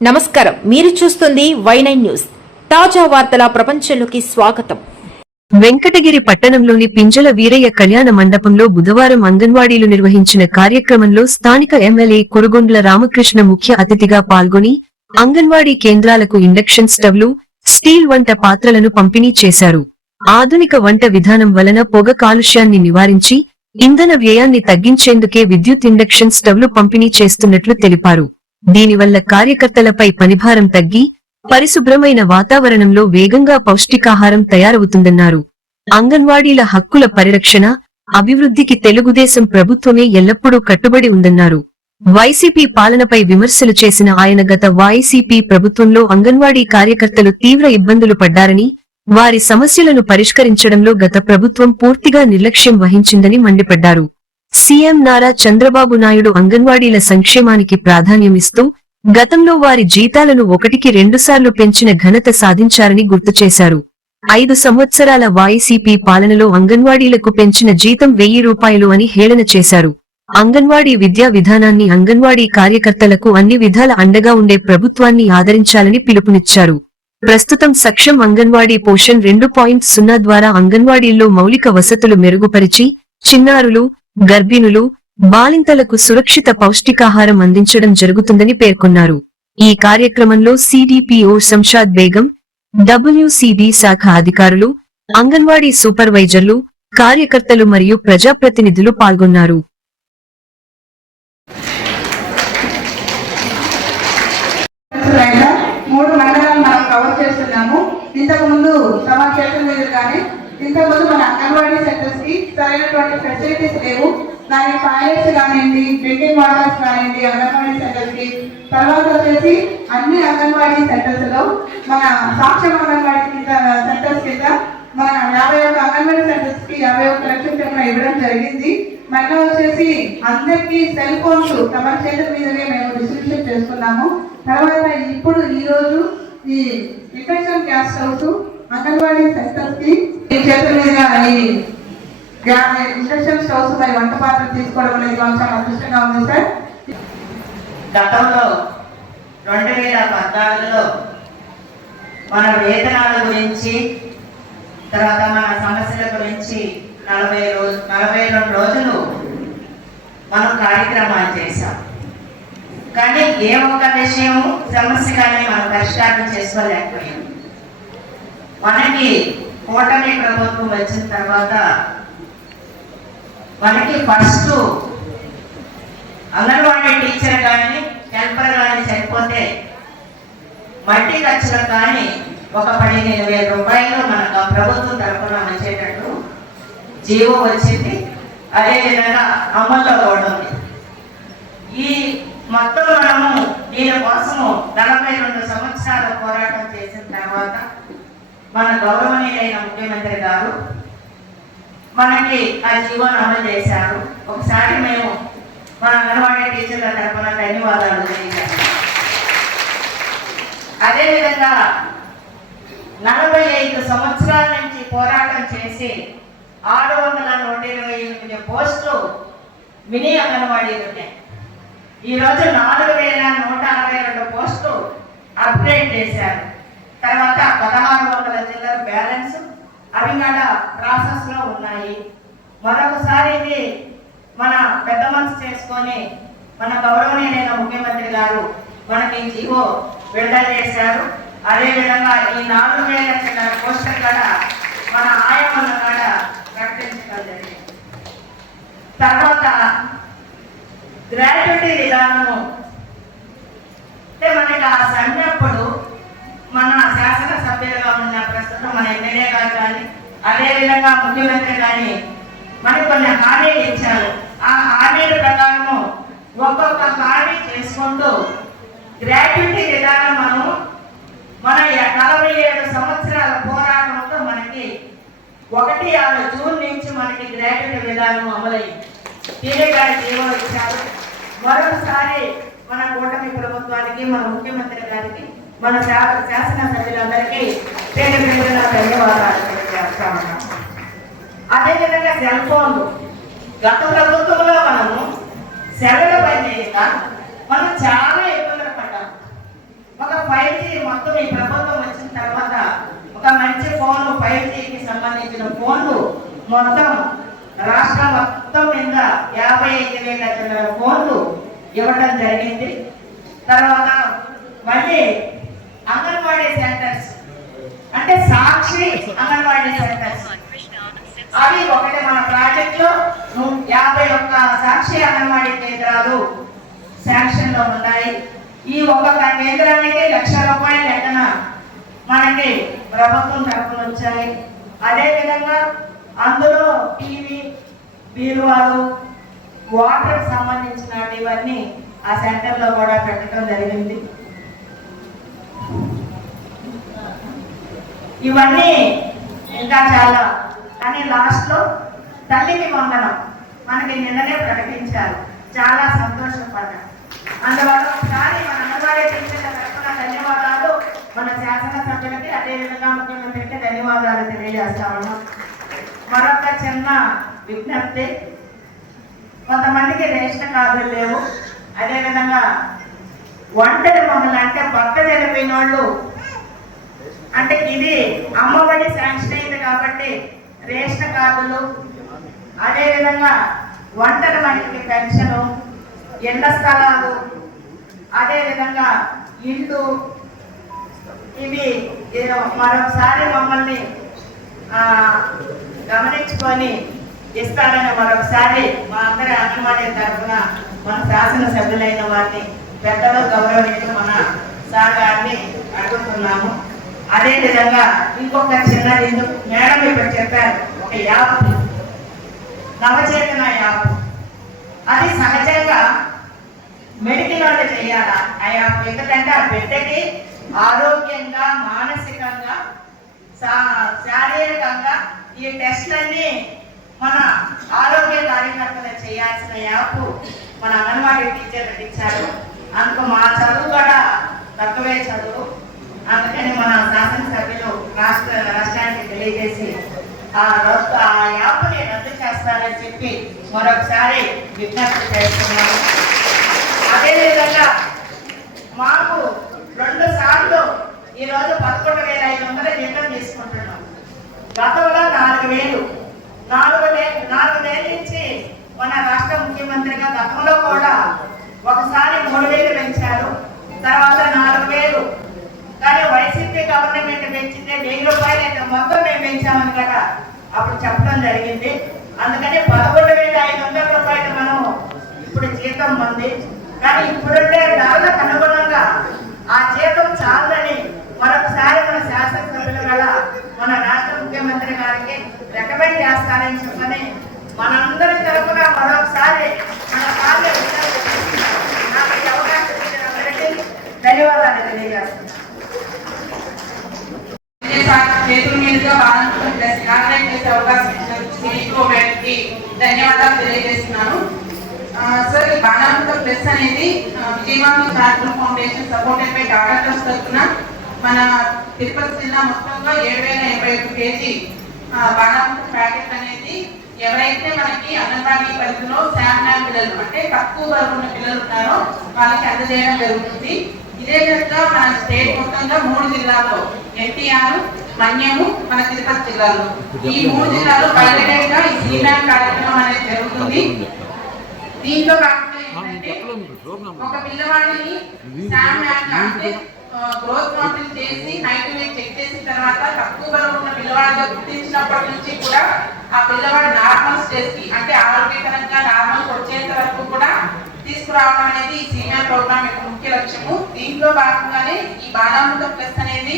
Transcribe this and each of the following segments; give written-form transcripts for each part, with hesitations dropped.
నమస్కారం, మీరు చూస్తుంది వై9 న్యూస్. తాజా వార్తల ప్రపంచంలోకి స్వాగతం. వెంకటగిరి పట్టణంలోని పింజల వీరయ్య కళ్యాణ మండపంలో బుధవారం అంగన్వాడీలు నిర్వహించిన కార్యక్రమంలో స్థానిక ఎమ్మెల్యే కురుగొండ్ల రామకృష్ణ ముఖ్య అతిథిగా పాల్గొని అంగన్వాడీ కేంద్రాలకు ఇండక్షన్ స్టవ్లు, స్టీల్ వంట పాత్రలను పంపిణీ చేశారు. ఆధునిక వంట విధానం వలన పొగ కాలుష్యాన్ని నివారించి ఇంధన వ్యయాన్ని తగ్గించేందుకే విద్యుత్ ఇండక్షన్ స్టవ్లు పంపిణీ చేస్తున్నట్లు తెలిపారు. దీనివల్ల కార్యకర్తలపై పనిభారం తగ్గి పరిశుభ్రమైన వాతావరణంలో వేగంగా పౌష్టికాహారం తయారవుతుందన్నారు. అంగన్వాడీల హక్కుల పరిరక్షణ, అభివృద్ధికి తెలుగుదేశం ప్రభుత్వమే ఎల్లప్పుడూ కట్టుబడి ఉందన్నారు. వైసీపీ పాలనపై విమర్శలు చేసిన ఆయన గత వైసీపీ ప్రభుత్వంలో అంగన్వాడీ కార్యకర్తలు తీవ్ర ఇబ్బందులు పడ్డారని, వారి సమస్యలను పరిష్కరించడంలో గత ప్రభుత్వం పూర్తిగా నిర్లక్ష్యం వహించిందని మండిపడ్డారు. సీఎం నారా చంద్రబాబు నాయుడు అంగన్వాడీల సంక్షేమానికి ప్రాధాన్యమిస్తూ గతంలో వారి జీతాలను 1కి 2 సార్లు పెంచిన ఘనత సాధించారని గుర్తు చేశారు. 5 సంవత్సరాల వైసీపీ పాలనలో అంగన్వాడీలకు పెంచిన జీతం 1000 రూపాయలు అని హేళన చేశారు. అంగన్వాడీ విద్యా విధానాన్ని అంగన్వాడీ కార్యకర్తలకు అన్ని విధాల అండగా ఉండే ప్రభుత్వాన్ని ఆదరించాలని పిలుపునిచ్చారు. ప్రస్తుతం సక్షం అంగన్వాడీ పోషణ్ 2.0 ద్వారా అంగన్వాడీల్లో మౌలిక వసతులు మెరుగుపరిచి చిన్నారులు, గర్భిణులు, బాలింతలకు సురక్షిత పౌష్టికాహారం అందించడం జరుగుతుందని పేర్కొన్నారు. ఈ కార్యక్రమంలో సిడిపిఓ శంషాద్ బేగం, WCD శాఖ అధికారులు, అంగన్వాడీ సూపర్వైజర్లు, కార్యకర్తలు మరియు ప్రజాప్రతినిధులు పాల్గొన్నారు. ఇంతకుముందు మన అంగన్వాడీ సెంటర్స్ కి సరైనటువంటి ఫెసిలిటీస్ లేవు. దాని టాయిలెట్స్ కానివ్వండి, డ్రింకింగ్ వాటర్స్ కానివ్వండి అంగన్వాడీ సెంటర్స్ కి. తర్వాత వచ్చేసి అన్ని అంగన్వాడీ సెంటర్స్ లో మన సాక్ష్యం అంగన్వాడీ సెంటర్స్ కింద మన 51 అంగన్వాడీ సెంటర్స్ కి 51 లక్షల చొప్పున ఇవ్వడం జరిగింది. మళ్ళీ వచ్చేసి అందరికీ సెల్ ఫోన్స్ తమ చేతుల మీదనే మేము డిస్ట్రిబ్యూషన్ చేసుకున్నాము. తర్వాత ఇప్పుడు ఈ రోజు ఈ induction gas stoves anganwadi centres కి చేతుల మీద ఈ ఇండక్షన్ స్టవ్స్ మరి వంట పాత్ర తీసుకోవడం అనేది చాలా అదృష్టంగా ఉంది సార్. గతంలో 2014లో మన వేతనాల గురించి, తర్వాత మన సమస్యల గురించి 42 రోజులు మనం కార్యక్రమాలు చేశాం. కానీ ఏ ఒక్క విషయము సమస్య కానీ మనం పరిష్కారం చేసుకోలేకపోయాం. మనకి కూటమి ప్రభుత్వం వచ్చిన తర్వాత మనకి ఫస్ట్ అంగన్వాడీ టీచర్ కానీ హెల్పర్ కానీ చనిపోతే మట్టి ఖర్చులకు కానీ ఒక 15,000 రూపాయలు మనకు ప్రభుత్వం తరఫున వచ్చేటట్టు జీవో వచ్చింది. అదేవిధంగా అమల్లో కూడా ఉంది. ఈ మొత్తం మనము దీనికోసము 42 సంవత్సరాల పోరాటం చేసిన తర్వాత మన గౌరవనీయులైన ముఖ్యమంత్రి గారు మనకి ఆ జీవోను అమలు చేశారు. ఒకసారి మేము మన అంగన్వాడీ టీచర్ల తరఫున ధన్యవాదాలు తెలియజేస్తాం. అదేవిధంగా 45 సంవత్సరాల నుంచి పోరాటం చేసి 628 పోస్టులు మినీ అంగన్వాడీలు ఉన్నాయి. ఈరోజు 4162 పోస్టులు అప్గ్రేడ్ చేశారు. తర్వాత 1600 చిల్లర బ్యాలెన్స్ అవి కూడా ప్రాసెస్ లో ఉన్నాయి. మరొకసారి ఇది మన పెద్ద మనసు చేసుకొని మన గౌరవనీయులైన ముఖ్యమంత్రి గారు మనకి జీవో విడుదల చేశారు. అదేవిధంగా ఈ 4000 చిల్లర పోస్టులు కూడా మన ఆయమ్మను కూడా ప్రకటించడం జరిగింది. తర్వాత గ్రాట్యుటీ విధానము అంటే మనకి ఆ సంజ్ఞప్పుడు మన శాసనసభ్యులుగా ఉన్న ప్రస్తుతం మన ఎమ్మెల్యే గారు కానీ అదేవిధంగా ముఖ్యమంత్రి కానీ మనకు కొన్ని హామీలు ఇచ్చారు. ఆ హామీల ప్రకారము ఒక్కొక్క హామీ చేసుకుంటూ గ్రాట్యుటీ విధానం మన 47 సంవత్సరాల పోరాటంతో మనకి 1 జూన్ నుంచి మనకి గ్రాట్యుటీ విధానం అమలైంది. గారి జీవో ఇచ్చారు. మరొకసారి మన కూటమి ప్రభుత్వానికి, మన ముఖ్యమంత్రి గారికి, మన శాసనసభ్యులందరికీ పేరు పేరున ధన్యవాదాలు తెలియజేస్తామన్నా. అదేవిధంగా సెల్ ఫోన్లు గత ప్రభుత్వంలో మనము సెలవులు పనిచేయక మనం చాలా ఇబ్బందులు పడ్డాము. ఒక 5G మొత్తం ఈ ప్రభుత్వం వచ్చిన తర్వాత ఒక మంచి ఫోన్ 5Gకి సంబంధించిన ఫోన్లు మొత్తం రాష్ట్రం మొత్తం మీద 55,000 చిల్లర ఫోన్లు ఇవ్వడం జరిగింది. తర్వాత మళ్ళీ అంగన్వాడీ సెంటర్స్ అంటే సాక్షి అంగన్వాడీ సెంటర్స్ అవి ఒకటి మన ప్రాజెక్టులో 51 సాక్షి అంగన్వాడీ కేంద్రాలు శాంక్షన్ లో ఉన్నాయి. ఈ ఒక్కొక్క కేంద్రానికి ₹1,00,000 లెక్కన మనకి ప్రభుత్వం తరఫున వచ్చాయి. అదేవిధంగా అందులో టీవీ, బీరువాలు, వాటర్ సంబంధించినవన్నీ ఆ సెంటర్లో కూడా పెట్టడం జరిగింది. ఇవన్నీ ఇంకా చాలా కానీ లాస్ట్లో తల్లికి వందనం మనకి నిన్ననే ప్రకటించారు. చాలా సంతోషపడ్డాను. అందువల్ల ఒకసారి మన అంగన్వాడీ టీచర్ల తరఫున ధన్యవాదాలు, మన శాసనసభ్యులకి అదేవిధంగా ముఖ్యమంత్రికి ధన్యవాదాలు తెలియజేస్తా ఉన్నాం. మరొక చిన్న విజ్ఞప్తి, కొంతమందికి రేషన్ కార్డులు లేవు. అదేవిధంగా ఒంటరి మహిళలు అంటే భర్త చనిపోయిన వాళ్ళు అంటే ఇది అమ్మఒడి శాంక్షన్ అయింది కాబట్టి రేషన్ కార్డులు, అదేవిధంగా ఒంటరి మహిళకి పెన్షను, ఎండ స్థలాలు, అదేవిధంగా ఇల్లు, ఇవి మరొకసారి మమ్మల్ని గమనించుకొని ఇస్తారని మరొకసారి మా అందరి అంగన్వాడీ తరఫున మన శాసనసభ్యులైన వారిని పెద్దలు గౌరవనీయులు మన సార్ గారిని అడుగుతున్నాము. అదేవిధంగా ఇంకొక చిన్న మేడం ఇప్పుడు చెప్పారు, ఒక యాప్ నవచేతన యాప్, అది సహజంగా మెడికల్ వాళ్ళు చేయాలా ఆ యాప్. ఎందుకంటే ఆ బిడ్డకి ఆరోగ్యంగా, మానసికంగా, శారీరకంగా ఈ టెస్ట్లన్నీ మన ఆరోగ్య కార్యకర్తలు చేయాల్సిన యాప్ మన అంగన్వాడీ టీచర్లకు ఇచ్చారు. అందుకు మా చదువు కూడా తక్కువే చదువు, అందుకని మన శాసనసభ్యులు రాష్ట్రానికి తెలియజేసి ఆ యాప్ని రద్దు చేస్తారని చెప్పి మరొకసారి విజ్ఞప్తి చేస్తున్నాము. అదేవిధంగా మాకు 2 సార్లు ఈరోజు 11,500 జీతం తీసుకుంటున్నాం. గతంలో 4,000 నుంచి మన రాష్ట్ర ముఖ్యమంత్రిగా గతంలో కూడా ఒకసారి 3,000 పెంచారు, తర్వాత 4,000. కానీ వైసీపీ గవర్నమెంట్ పెంచితే ₹1,000 మొత్తం మేము పెంచామని కదా అప్పుడు చెప్పడం జరిగింది. అందుకని 11,500 మనం ఇప్పుడు జీతం ఉంది. కానీ ఇప్పుడుండే ధరలకు అనుగుణంగా ఆ జీతం చాలని మరొకసారి మన శాసనసభ్యులు కూడా మన రాష్ట్ర ముఖ్యమంత్రి గారికి రికమెండ్ చేస్తానని చెప్పని మనందరి తరఫున మరొకసారి మన నాకు ఈ అవకాశం ఇచ్చిన అందరికీ ధన్యవాదాలు తెలియజేస్తున్నాను. చేతుల మీదుగా బాలామృతం ప్లస్ ఇనాగ్రేట్ చేసే అవకాశం ఇచ్చినందుకు ధన్యవాదాలు తెలియజేస్తున్నాను. సార్, ఈ బాలామృతం ప్లస్ అనేది Vijayawada charitable foundation supported by Tata trust తరఫున మన తిరుపతి జిల్లా మొత్తంగా 7,081 కేజీ బాలామృతం ప్యాకెట్ అనేది ఎవరైతే మనకి అంగన్వాడీ పరిధిలో శామ్నామ్ పిల్లలు అంటే తక్కువ బరువు ఉన్న పిల్లలు ఉన్నారో వాళ్ళకి అందజేయడం జరుగుతుంది. ఇదే విధంగా మన స్టేట్ మొత్తంగా 3 జిల్లాల్లో ఎన్టీఆర్, మన్యము, మన తిరుపతి జిల్లాలో ఈ 3 జిల్లాలో పైలట్ గా ఈ సీమ్యాన్ కార్యక్రమం అనేది జరుగుతుంది. దీంట్లో కాకుండా ఏంటంటే ఒక పిల్లవాడిని శామ్యాన్ అంటే గ్రోత్ మోడల్ చేసి హైట్ వెయిట్ చెక్ చేసిన తర్వాత తక్కువ బరువు ఉన్న పిల్లవాడిగా గుర్తించినప్పటి నుంచి కూడా ఆ పిల్లవాడు నార్మల్ స్టేజ్ కి అంటే ఆరోగ్యకరంగా నార్మల్ వచ్చేంత వరకు కూడా తీసుకురావడం అనేది ఈ సీనియర్ ప్రోగ్రామ్ యొక్క ముఖ్య లక్ష్యము. దీంట్లో భాగంగానే ఈ బాలామృతం ప్లస్ అనేది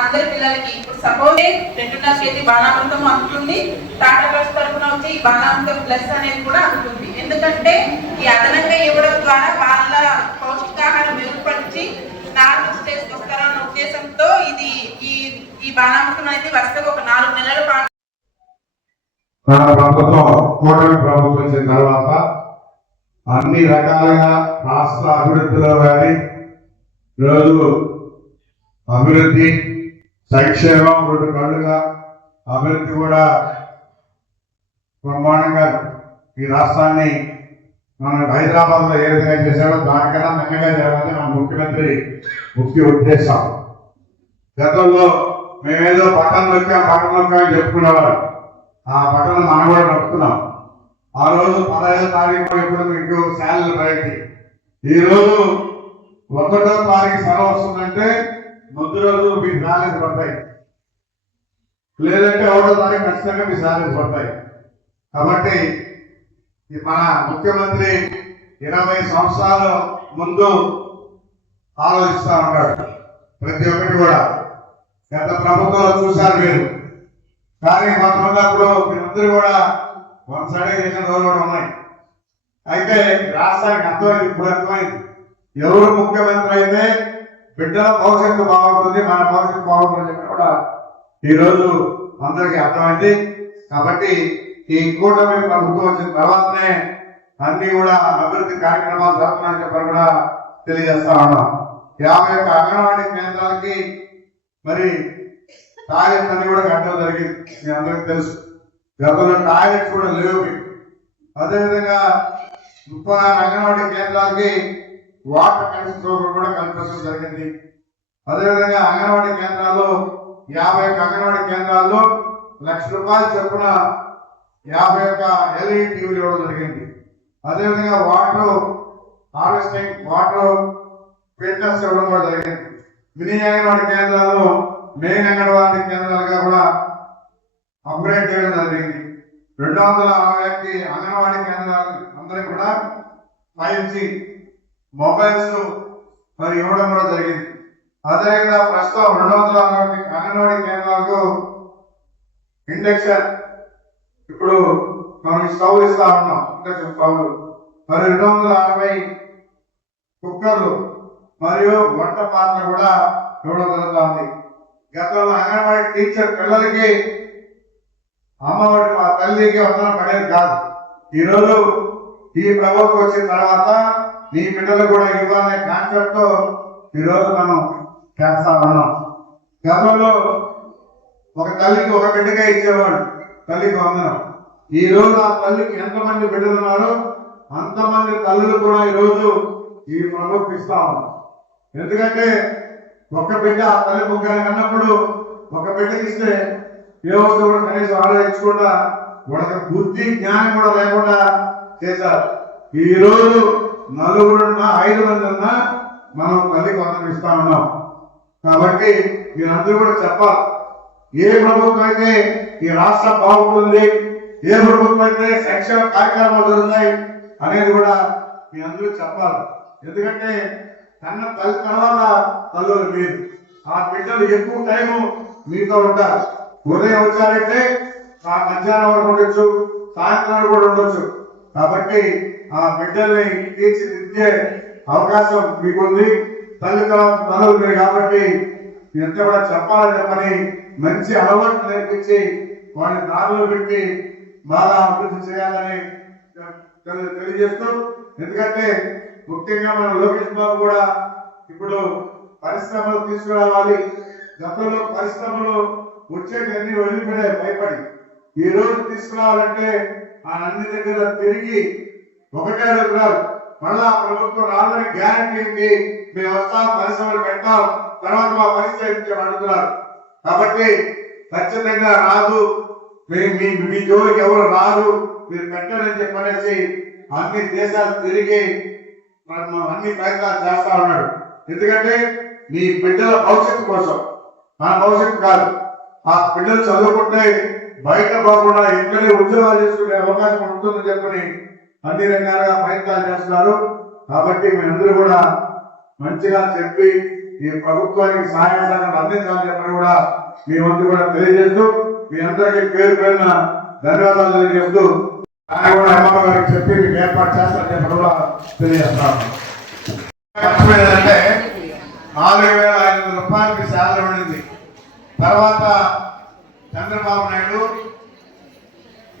అందరి పిల్లలకి ఇప్పుడు సపోజ్ 2.5 కేజీ బాలామృతం అందుతుంది. టాటా ట్రస్ట్ తరఫున వచ్చి ఈ బాలామృతం ప్లస్ అనేది కూడా అందుతుంది. ఎందుకంటే ఈ అదనంగా ఇవ్వడం ద్వారా వాళ్ళ పౌష్టికాహారం మెరుగుపరిచి నార్మల్ స్టేజ్ కి వస్తారన్న ఉద్దేశంతో ఇది ఈ బాలామృతం అనేది వరుసగా ఒక 4 నెలల పాటు మన ప్రభుత్వం కూటమి ప్రభుత్వం వచ్చిన తర్వాత అన్ని రకాలుగా రాష్ట్ర అభివృద్ధిలో కానీ రోజు అభివృద్ధి సంక్షేమం 2 కళ్ళుగా అభివృద్ధి కూడా బ్రహ్మాండంగా ఈ రాష్ట్రాన్ని మన హైదరాబాద్ లో ఏ విధంగా చేశాడో దానికన్నా మెన్నగా జరగాలని మన ముఖ్యమంత్రి ముఖ్య ఉద్దేశం. గతంలో మేమేదో పట్టణం నొక్కాం అని చెప్పుకునేవారు. ఆ పట్టణం మనం కూడా నొక్కుతున్నాం. ఆ రోజు 15వ తారీఖు ఎప్పుడు మీకు శాలరీ బయటి, ఈ రోజు 1వ తారీఖు సెలవు వస్తుందంటే ముందు రోజు మీ శాలరీ పడతాయి, లేదంటే 1వ తారీఖు ఖచ్చితంగా మీ శాలరీ పడతాయి. కాబట్టి మన ముఖ్యమంత్రి 20 సంవత్సరాల ముందు ఆలోచిస్తా ఉంటాడు. ప్రతి ఒక్కటి కూడా గత ప్రభుత్వంలో చూశారు మీరు. కానీ కొంతమంది అప్పుడు మీరందరూ కూడా వన్ సైడ్ చేసిన రోజులు కూడా ఉన్నాయి. అయితే రాష్ట్రానికి అర్థమైంది, ఇప్పుడు అర్థమైంది ఎవరు ముఖ్యమంత్రి అయితే బిడ్డల భవిష్యత్తు బాగుంటుంది, మన భవిష్యత్తు బాగుంటుంది చెప్పి కూడా ఈరోజు అందరికీ అర్థమైంది. కాబట్టి ఈ కూటమి ప్రభుత్వం వచ్చిన తర్వాతనే అన్ని కూడా అభివృద్ధి కార్యక్రమాలు జరుగుతున్నాయని చెప్పని కూడా తెలియజేస్తా ఉన్నాం. 51 అంగన్వాడీ కేంద్రాలకి మరి టాయిలెట్స్ అన్ని కూడా కట్టడం జరిగింది, మీ అందరికీ తెలుసు. గతంలో టాయిలెట్స్ కూడా లేవు. అదేవిధంగా 36 అంగన్వాడీ కేంద్రాలకి వాటర్ కనెక్షన్ సౌకర్యం కూడా కల్పించడం జరిగింది. అదేవిధంగా అంగన్వాడీ కేంద్రాల్లో 51 అంగన్వాడీ కేంద్రాల్లో ₹1,00,000 చొప్పున 51 LED టీవీలు ఇవ్వడం జరిగింది. అదేవిధంగా వాటర్ హార్వెస్టింగ్, వాటర్ ఫిల్టర్స్ ఇవ్వడం కూడా జరిగింది. మినీ అంగన్వాడీ కేంద్రాల్లో మెయిన్ అంగన్వాడీ కేంద్రాలుగా కూడా అప్గ్రేడ్ చేయడం జరిగింది. 261 అంగన్వాడీ కేంద్రాలు అందరికీ కూడా 5G మొబైల్స్ మరి ఇవ్వడం కూడా జరిగింది. అదేవిధంగా ప్రస్తుతం 260 అంగన్వాడీ కేంద్రాలకు ఇండక్షన్, ఇప్పుడు మనం స్టవ్ ఇస్తా ఉన్నాం, ఇండక్షన్ స్టవ్లు, మరి 260 కుక్కర్లు మరియు వంట పాత్ర కూడా ఇవ్వడం జరుగుతుంది. గతంలో అంగన్వాడీ టీచర్ పిల్లలకి అమ్మఒడి మా తల్లికి వందనం పడేది కాదు. ఈరోజు ఈ ప్రభుత్వం వచ్చిన తర్వాత నీ బిడ్డలు కూడా ఇవ్వాలనే కాన్సెప్ట్ తో ఈరోజు మనం చేస్తా ఉన్నాం. గతంలో ఒక తల్లికి ఒక బిడ్డగా ఇచ్చేవాడు తల్లికి వందనం. ఈ రోజు ఆ తల్లికి ఎంతమంది బిడ్డలు ఉన్నారో అంతమంది తల్లులు కూడా ఈరోజు ఈ ప్రభుత్వం ఇస్తా ఉన్నాం. ఎందుకంటే ఒక బిడ్డ ఆ తల్లి ముగ్గురు అన్నప్పుడు ఒక బిడ్డకి ఇస్తే ఏవో కనీసం ఆలోచించకుండా వాళ్ళకి బుద్ధి జ్ఞానం కూడా లేకుండా చేశారు. ఈ రోజు 4 ఉన్నా 5 మంది ఉన్నా మనం తల్లికి వందనం ఇస్తా ఉన్నాం. కాబట్టి మీరందరూ కూడా చెప్పాలి, ఏ ప్రభుత్వం అయితే ఈ రాష్ట్రం బాగుంటుంది, ఏ ప్రభుత్వం అయితే సంక్షేమ కార్యక్రమాలు జరుగుతాయి అనేది కూడా మీ అందరూ చెప్పాలి. ఎందుకంటే కన్న తల్లి తర్వాత తల్లులు మీరు, ఆ బిడ్డలు ఎక్కువ టైము మీతో ఉంటారు. ఉదయం వచ్చారంటే ఆ మధ్యాహ్నం వరకు ఉండొచ్చు, సాయంత్రం కూడా ఉండొచ్చు. కాబట్టి ఆ బిడ్డల్ని తీర్చిదిద్దే అవకాశం మీకుంది. తల్లి తర్వాత తల్లులు మీరు కాబట్టి ఎంత కూడా చెప్పాలని చెప్పని మంచి అలవాటు నేర్పించి వాడిని దారిలో పెట్టి బాగా అభివృద్ధి చేయాలని తెలియజేస్తూ, ఎందుకంటే ముఖ్యంగా మన లోకేష్ బాబు కూడా ఇప్పుడు పరిశ్రమలు తీసుకురావాలి. గతంలో పరిశ్రమలు వచ్చేటన్ని వెళ్ళిపోయాయి భయపడి. ఈ రోజు తీసుకురావాలంటే ఆ అన్ని దగ్గర తిరిగి ఒకటే అడుగుతున్నారు, మళ్ళా ప్రభుత్వం రాదని గ్యారంటీ ఉంది, మేము వస్తాం, పరిశ్రమలు పెట్టాం, తర్వాత మా పరిస్థితి అడుగుతున్నారు. కాబట్టి ఖచ్చితంగా రాదు, మీ జోలికి ఎవరు రాదు, మీరు పెట్టాలని చెప్పనేసి అన్ని దేశాలు తిరిగి అన్ని ప్రయత్నాలు చేస్తా ఉన్నాడు. ఎందుకంటే నీ బిడ్డల భవిష్యత్తు కోసం, మన భవిష్యత్తు కాదు. ఆ బిడ్డలు చదువుకుంటే బయట పోకుండా ఇంట్లోనే ఉద్యోగాలు చేసుకునే అవకాశం ఉంటుందని చెప్పని అన్ని రకాలుగా ప్రయత్నాలు చేస్తున్నారు. కాబట్టి మీరందరూ కూడా మంచిగా చెప్పి ఈ ప్రభుత్వానికి సహాయ సహకారాలు అందించాలని చెప్పని కూడా మీ వంతు కూడా తెలియజేస్తూ, మీ అందరికీ పేరు పేరున ధన్యవాదాలు తెలియజేస్తూ, ఆయన కూడా అమ్మ గారికి చెప్పి మీకు ఏర్పాటు చేస్తారని చెప్పి కూడా తెలియజేస్తాను. ఏంటంటే 4,500 రూపాయలకి శాలరీ ఉండింది. తర్వాత చంద్రబాబు నాయుడు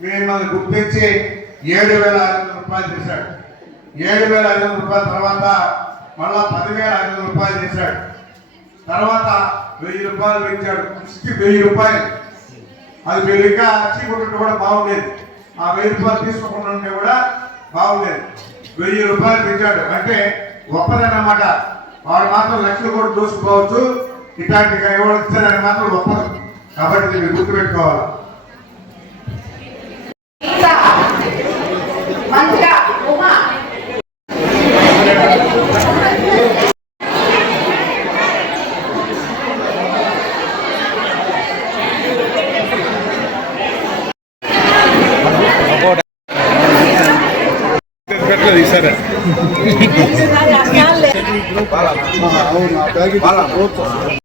మిమ్మల్ని గుర్తించి 7,500 రూపాయలు చేశాడు. 7,500 రూపాయల తర్వాత మళ్ళా 10,500 రూపాయలు చేశాడు. తర్వాత 1,000 రూపాయలు పెంచాడు, 1,000 రూపాయలు. అది మీరు ఇంకా చీకుంటుంటే కూడా బాగుండేది. ఆ 1,000 రూపాయలు తీసుకోకుండా ఉంటే కూడా బాగుండేది. 1000 రూపాయలు పెంచాడు అంటే గొప్పదన్నమాట. వాడు మాత్రం లక్షలు కూడా దూసుకోవచ్చు, ఇట్లాంటి ఎవరు ఇచ్చారని మాత్రం గొప్పదు. కాబట్టి మీరు గుర్తుపెట్టుకోవాలి. మంచిగా ఉమా సరే